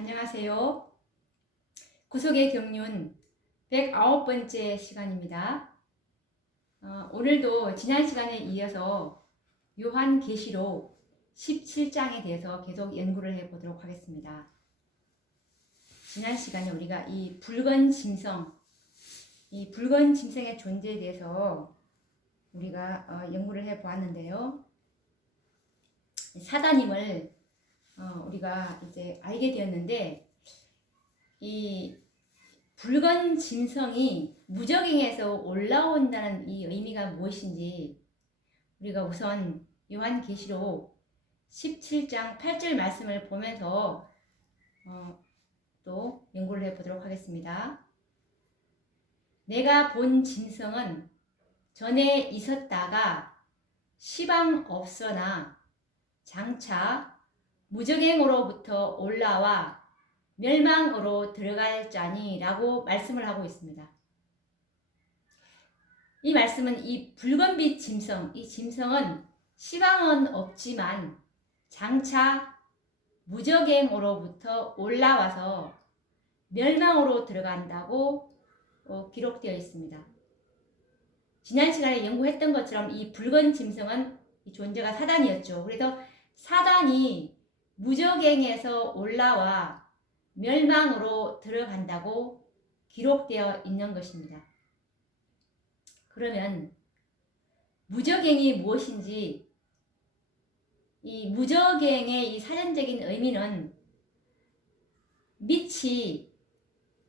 안녕하세요. 구속의 경륜 109번째 시간입니다. 오늘도 지난 시간에 이어서 요한계시록 17장에 대해서 계속 연구를 해보도록 하겠습니다. 지난 시간에 우리가 이 붉은 짐승의 존재에 대해서 우리가 연구를 해보았는데요. 사단임을 우리가 이제 알게 되었는데, 이 붉은 짐승이 무저갱에서 올라온다는 이 의미가 무엇인지 우리가 우선 요한계시록 17장 8절 말씀을 보면서 또 연구를 해보도록 하겠습니다. 내가 본 짐승은 전에 있었다가 시방 없으나 장차 무저갱으로부터 올라와 멸망으로 들어갈 자니 라고 말씀을 하고 있습니다. 이 말씀은 이 붉은빛 짐승, 이 짐승은 시방은 없지만 장차 무저갱으로부터 올라와서 멸망으로 들어간다고 기록되어 있습니다. 지난 시간에 연구했던 것처럼 이 붉은 짐승은 이 존재가 사단이었죠. 그래서 사단이 무저갱에서 올라와 멸망으로 들어간다고 기록되어 있는 것입니다. 그러면 무저갱이 무엇인지, 이 무저갱의 이 사전적인 의미는 밑이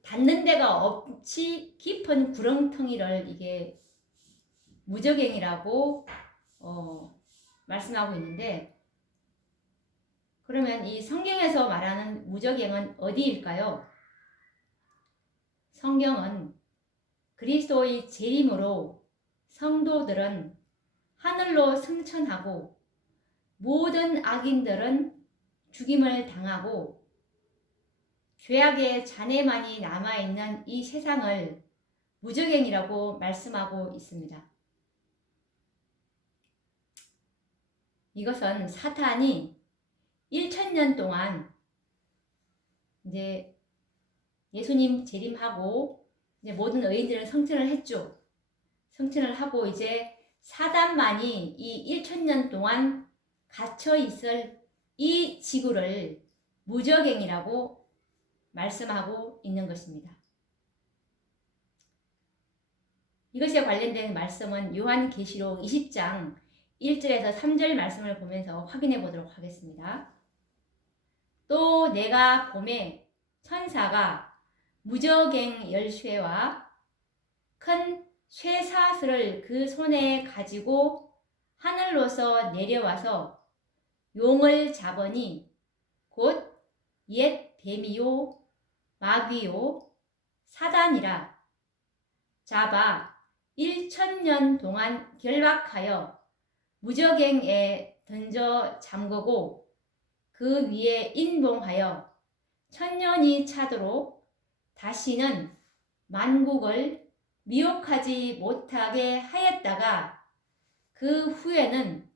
닿는 데가 없이 깊은 구렁텅이를 이게 무저갱이라고 말씀하고 있는데, 그러면 이 성경에서 말하는 무저갱은 어디일까요? 성경은 그리스도의 재림으로 성도들은 하늘로 승천하고 모든 악인들은 죽임을 당하고 죄악의 잔해만이 남아있는 이 세상을 무저갱이라고 말씀하고 있습니다. 이것은 사탄이 1000년 동안 이제 예수님 재림하고 이제 모든 의인들은 성천을 했죠. 성천을 하고 이제 사단만이 이 1000년 동안 갇혀 있을 이 지구를 무저갱이라고 말씀하고 있는 것입니다. 이것에 관련된 말씀은 요한계시록 20장 1절에서 3절 말씀을 보면서 확인해 보도록 하겠습니다. 또 내가 보매 천사가 무저갱 열쇠와 큰 쇠사슬을 그 손에 가지고 하늘로서 내려와서 용을 잡으니 곧 옛 뱀이요 마귀요 사단이라 잡아 1000년 동안 결박하여 무저갱에 던져 잠그고 그 위에 인봉하여 1000년이 차도록 다시는 만국을 미혹하지 못하게 하였다가 그 후에는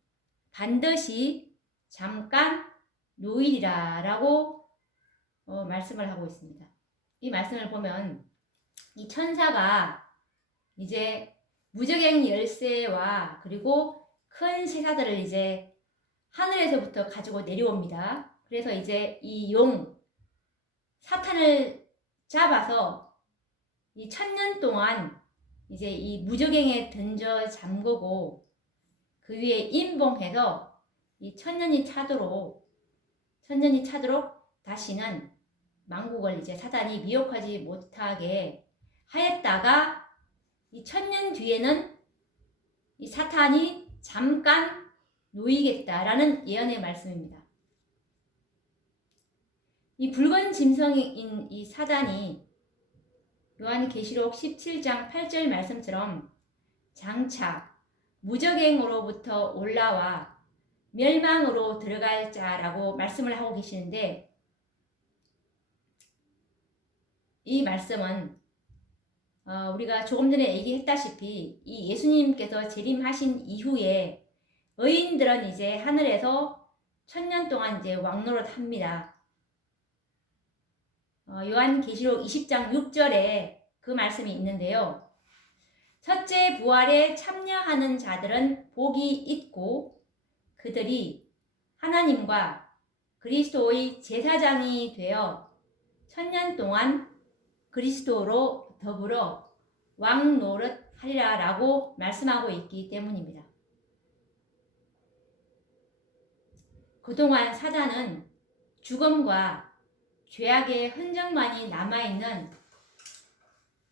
반드시 잠깐 노일이라 라고 말씀을 하고 있습니다. 이 말씀을 보면 이 천사가 이제 무저갱 열쇠와 그리고 큰 쇠사슬을 이제 하늘에서부터 가지고 내려옵니다. 그래서 이제 이 사탄을 잡아서 이 1000년 동안 이제 이 무저갱에 던져 잠그고 그 위에 인봉해서 이 1000년이 차도록 다시는 만국을 이제 사탄이 미혹하지 못하게 하였다가 이 1000년 뒤에는 이 사탄이 잠깐 놓이겠다라는 예언의 말씀입니다. 이 붉은 짐승인 이 사단이 요한계시록 17장 8절 말씀처럼 장차 무저갱으로부터 올라와 멸망으로 들어갈 자라고 말씀을 하고 계시는데, 이 말씀은 우리가 조금 전에 얘기했다시피 이 예수님께서 재림하신 이후에 의인들은 이제 하늘에서 1000년 동안 이제 왕노릇합니다. 요한계시록 20장 6절에 그 말씀이 있는데요. 첫째 부활에 참여하는 자들은 복이 있고 그들이 하나님과 그리스도의 제사장이 되어 천년 동안 그리스도로 더불어 왕 노릇하리라 라고 말씀하고 있기 때문입니다. 그동안 사단은 죽음과 죄악의 흔적만이 남아있는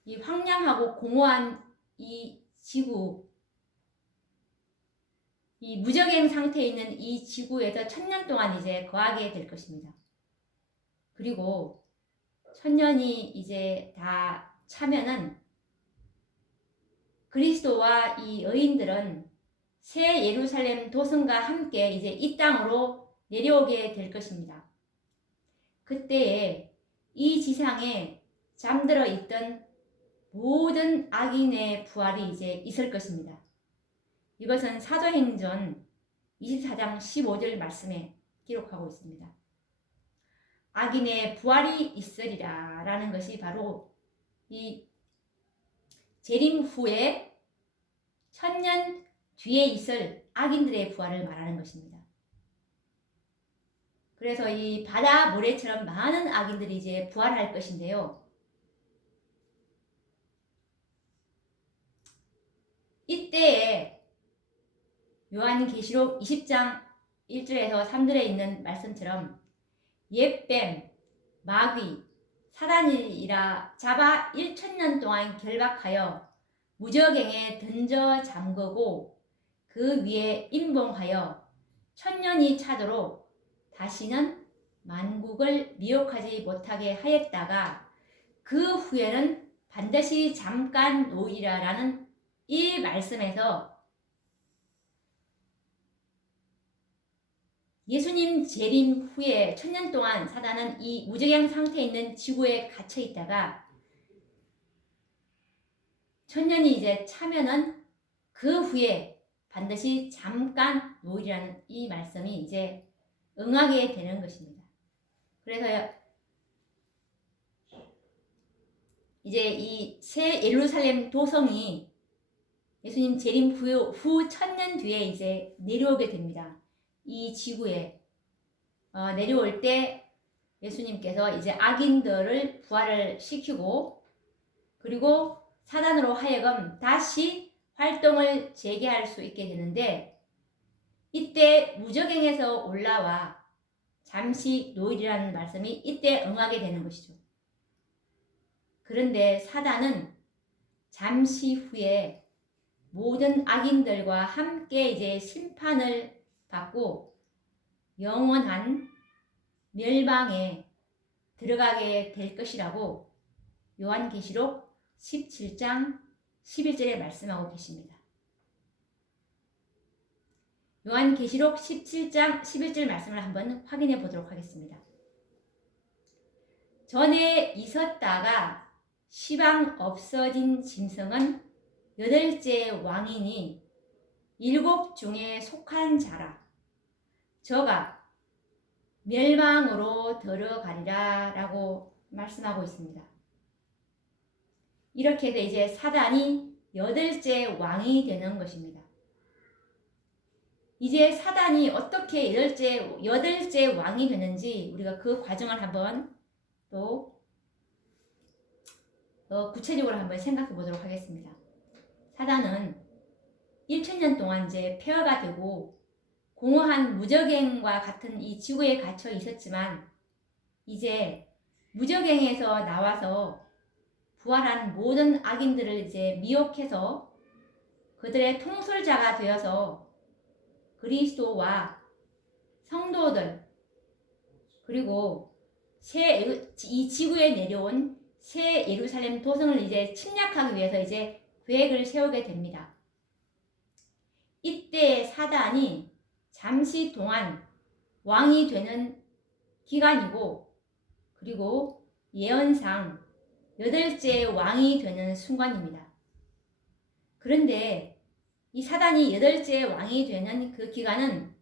이 황량하고 공허한 이 지구, 이 무적행 상태에 있는 이 지구에서 천년 동안 이제 거하게 될 것입니다. 그리고 천년이 이제 다 차면은 그리스도와 이 의인들은 새 예루살렘 도성과 함께 이제 이 땅으로 내려오게 될 것입니다. 그때에 이 지상에 잠들어 있던 모든 악인의 부활이 이제 있을 것입니다. 이것은 사도행전 24장 15절 말씀에 기록하고 있습니다. 악인의 부활이 있으리라 라는 것이 바로 이 재림 후에 천년 뒤에 있을 악인들의 부활을 말하는 것입니다. 그래서 이 바다 모래처럼 많은 악인들이 이제 부활할 것인데요. 이때에 요한계시록 20장 1절에서 3절에 있는 말씀처럼 옛뱀, 마귀, 사단이라 잡아 1000년 동안 결박하여 무저갱에 던져 잠그고 그 위에 임봉하여 천년이 차도록 다시는 만국을 미혹하지 못하게 하였다가 그 후에는 반드시 잠깐 놓으리라 라는 이 말씀에서 예수님 재림 후에 천년 동안 사단은 이 무저갱 상태에 있는 지구에 갇혀 있다가 천년이 이제 차면은 그 후에 반드시 잠깐 놓으리라는 이 말씀이 이제 응하게 되는 것입니다. 그래서 이제 이 새 예루살렘 도성이 예수님 재림 후 천년 뒤에 이제 내려오게 됩니다. 이 지구에 내려올 때 예수님께서 이제 악인들을 부활을 시키고 그리고 사단으로 하여금 다시 활동을 재개할 수 있게 되는데 이때 무저갱에서 올라와 잠시 놓으리라는 말씀이 이때 응하게 되는 것이죠. 그런데 사단은 잠시 후에 모든 악인들과 함께 이제 심판을 받고 영원한 멸망에 들어가게 될 것이라고 요한계시록 17장 11절에 말씀하고 계십니다. 요한계시록 17장 11절 말씀을 한번 확인해 보도록 하겠습니다. 전에 있었다가 시방 없어진 짐승은 8째 왕이니 7 중에 속한 자라. 저가 멸망으로 들어가리라 라고 말씀하고 있습니다. 이렇게 해서 이제 사단이 8째 왕이 되는 것입니다. 이제 사단이 어떻게 8째 왕이 되는지 우리가 그 과정을 한번 또 구체적으로 한번 생각해 보도록 하겠습니다. 사단은 1000년 동안 이제 폐허가 되고 공허한 무저갱과 같은 이 지구에 갇혀 있었지만 이제 무저갱에서 나와서 부활한 모든 악인들을 이제 미혹해서 그들의 통솔자가 되어서 그리스도와 성도들 그리고 이 지구에 내려온 새 예루살렘 도성을 이제 침략하기 위해서 이제 계획을 세우게 됩니다. 이때 사단이 잠시 동안 왕이 되는 기간이고 그리고 예언상 8째 왕이 되는 순간입니다. 그런데 이 사단이 8째 왕이 되는 그 기간은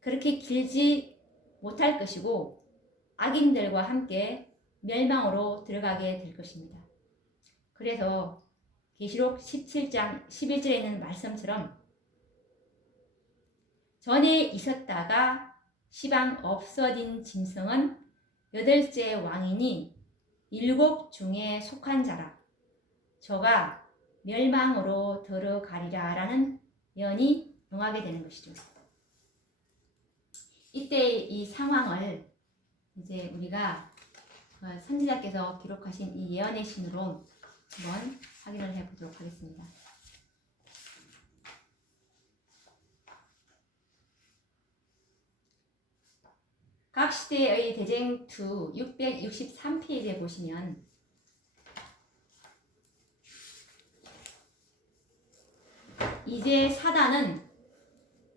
그렇게 길지 못할 것이고 악인들과 함께 멸망으로 들어가게 될 것입니다. 그래서 계시록 17장 11절에 있는 말씀처럼 전에 있었다가 시방 없어진 짐승은 8째 왕이니 7 중에 속한 자라. 저가 멸망으로 들어가리라 라는 예언이 응하게 되는 것이죠. 이때 이 상황을 이제 우리가 선지자께서 기록하신 이 예언의 신으로 한번 확인을 해보도록 하겠습니다. 각 시대의 대쟁투 663페이지에 보시면 이제 사단은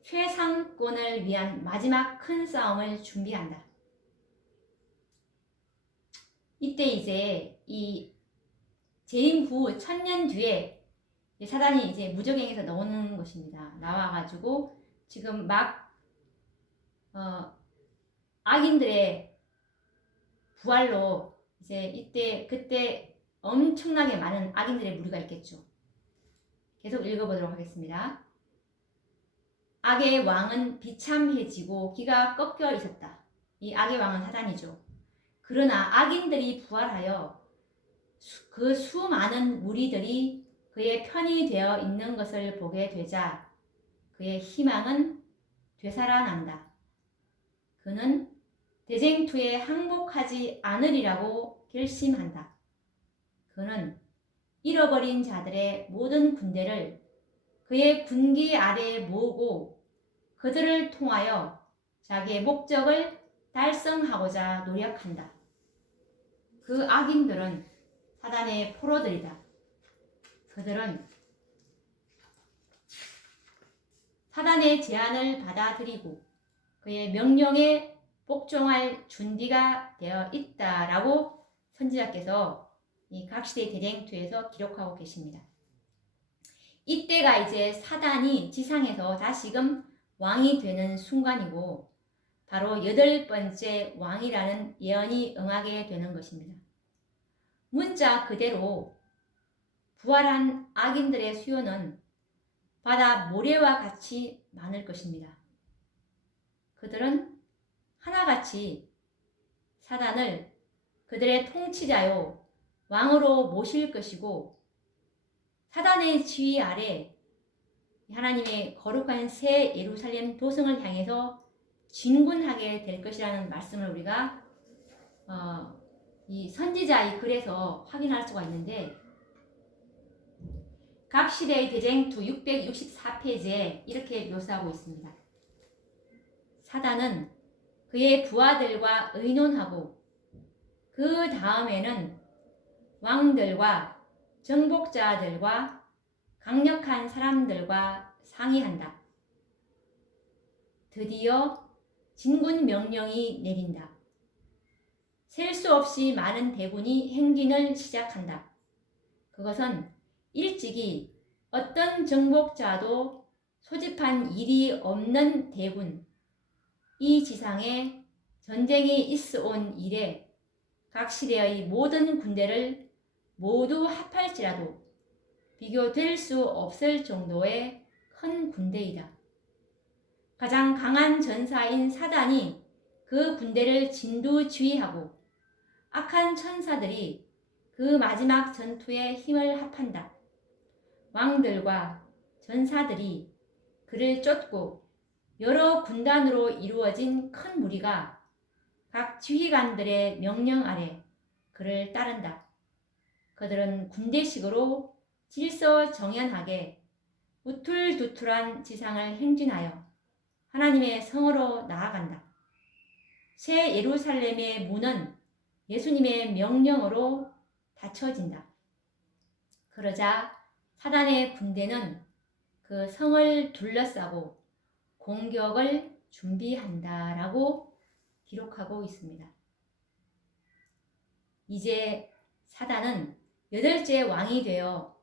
최상권을 위한 마지막 큰 싸움을 준비한다. 이때 이제 이 재림 후 1000년 뒤에 사단이 이제 무저갱에서 나오는 것입니다. 나와가지고 지금 막 악인들의 부활로 이제 그때 엄청나게 많은 악인들의 무리가 있겠죠. 계속 읽어보도록 하겠습니다. 악의 왕은 비참해지고 기가 꺾여 있었다. 이 악의 왕은 사단이죠. 그러나 악인들이 부활하여 그 수많은 무리들이 그의 편이 되어 있는 것을 보게 되자 그의 희망은 되살아난다. 그는 대쟁투에 항복하지 않으리라고 결심한다. 그는 잃어버린 자들의 모든 군대를 그의 군기 아래에 모으고 그들을 통하여 자기의 목적을 달성하고자 노력한다. 그 악인들은 사단의 포로들이다. 그들은 사단의 제안을 받아들이고 그의 명령에 복종할 준비가 되어 있다라고 선지자께서 이 각시대 대쟁투에서 기록하고 계십니다. 이때가 이제 사단이 지상에서 다시금 왕이 되는 순간이고 바로 8번째 왕이라는 예언이 응하게 되는 것입니다. 문자 그대로 부활한 악인들의 수요는 바다 모래와 같이 많을 것입니다. 그들은 하나같이 사단을 그들의 통치자요 왕으로 모실 것이고 사단의 지휘 아래 하나님의 거룩한 새 예루살렘 도성을 향해서 진군하게 될 것이라는 말씀을 우리가 이 선지자의 글에서 확인할 수가 있는데 각 시대의 대쟁투 664페이지에 이렇게 묘사하고 있습니다. 사단은 그의 부하들과 의논하고 그 다음에는 왕들과 정복자들과 강력한 사람들과 상의한다. 드디어 진군 명령이 내린다. 셀 수 없이 많은 대군이 행진을 시작한다. 그것은 일찍이 어떤 정복자도 소집한 일이 없는 대군, 이 지상에 전쟁이 있어 온 이래 각 시대의 모든 군대를 모두 합할지라도 비교될 수 없을 정도의 큰 군대이다. 가장 강한 전사인 사단이 그 군대를 진두지휘하고 악한 천사들이 그 마지막 전투에 힘을 합한다. 왕들과 전사들이 그를 쫓고 여러 군단으로 이루어진 큰 무리가 각 지휘관들의 명령 아래 그를 따른다. 그들은 군대식으로 질서정연하게 우툴두툴한 지상을 행진하여 하나님의 성으로 나아간다. 새 예루살렘의 문은 예수님의 명령으로 닫혀진다. 그러자 사단의 군대는 그 성을 둘러싸고 공격을 준비한다라고 기록하고 있습니다. 이제 사단은 8째 왕이 되어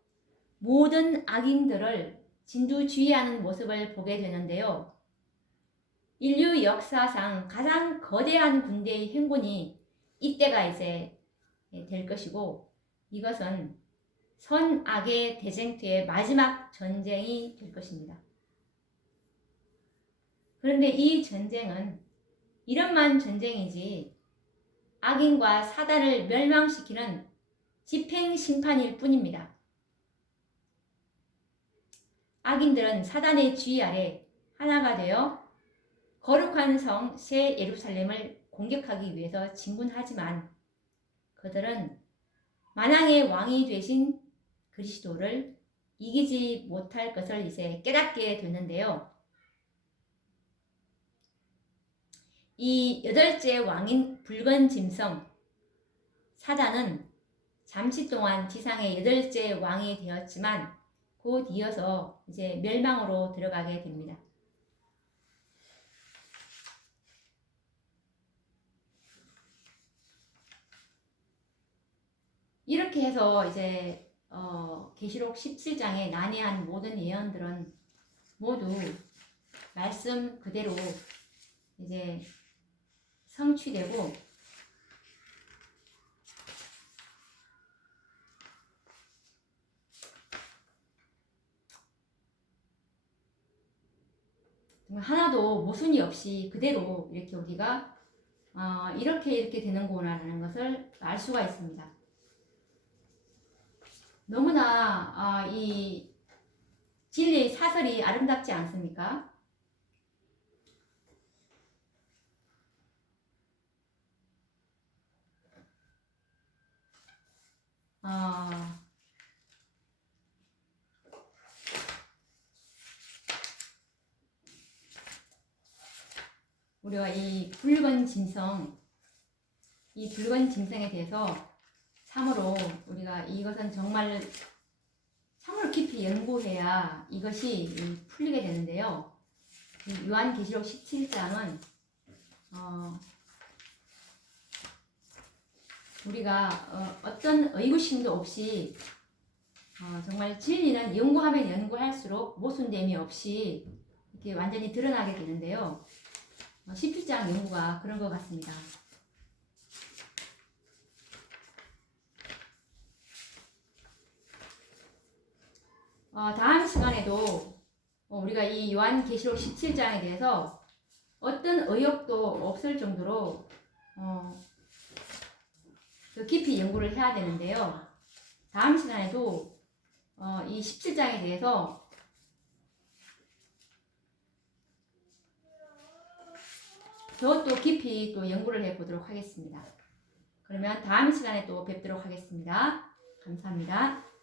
모든 악인들을 진두지휘하는 모습을 보게 되는데요. 인류 역사상 가장 거대한 군대의 행군이 이때가 이제 될 것이고 이것은 선악의 대쟁투의 마지막 전쟁이 될 것입니다. 그런데 이 전쟁은 이런만 전쟁이지 악인과 사단을 멸망시키는 집행심판일 뿐입니다. 악인들은 사단의 지휘 아래 하나가 되어 거룩한 성 새 예루살렘을 공격하기 위해서 진군하지만 그들은 만왕의 왕이 되신 그리스도를 이기지 못할 것을 이제 깨닫게 되는데요. 이 여덟째 왕인 붉은 짐승 사단은 잠시 동안 지상의 여덟째 왕이 되었지만 곧 이어서 이제 멸망으로 들어가게 됩니다. 이렇게 해서 이제 계시록 17장에 난해한 모든 예언들은 모두 말씀 그대로 이제 성취되고 하나도 모순이 없이 그대로 이렇게 우리가 이렇게 되는구나라는 것을 알 수가 있습니다. 너무나 이 진리의 사설이 아름답지 않습니까? 우리가 이 붉은 짐승에 대해서 참으로 우리가 이것은 정말 참으로 깊이 연구해야 이것이 풀리게 되는데요. 요한계시록 17장은 우리가 어떤 의구심도 없이 정말 진리는 연구하면 연구할수록 모순됨이 없이 이렇게 완전히 드러나게 되는데요. 17장 연구가 그런 것 같습니다. 다음 시간에도 우리가 이 요한계시록 17장에 대해서 어떤 의혹도 없을 정도로 깊이 연구를 해야 되는데요. 다음 시간에도 이 17장에 대해서 더 또 깊이 또 연구를 해보도록 하겠습니다. 그러면 다음 시간에 또 뵙도록 하겠습니다. 감사합니다.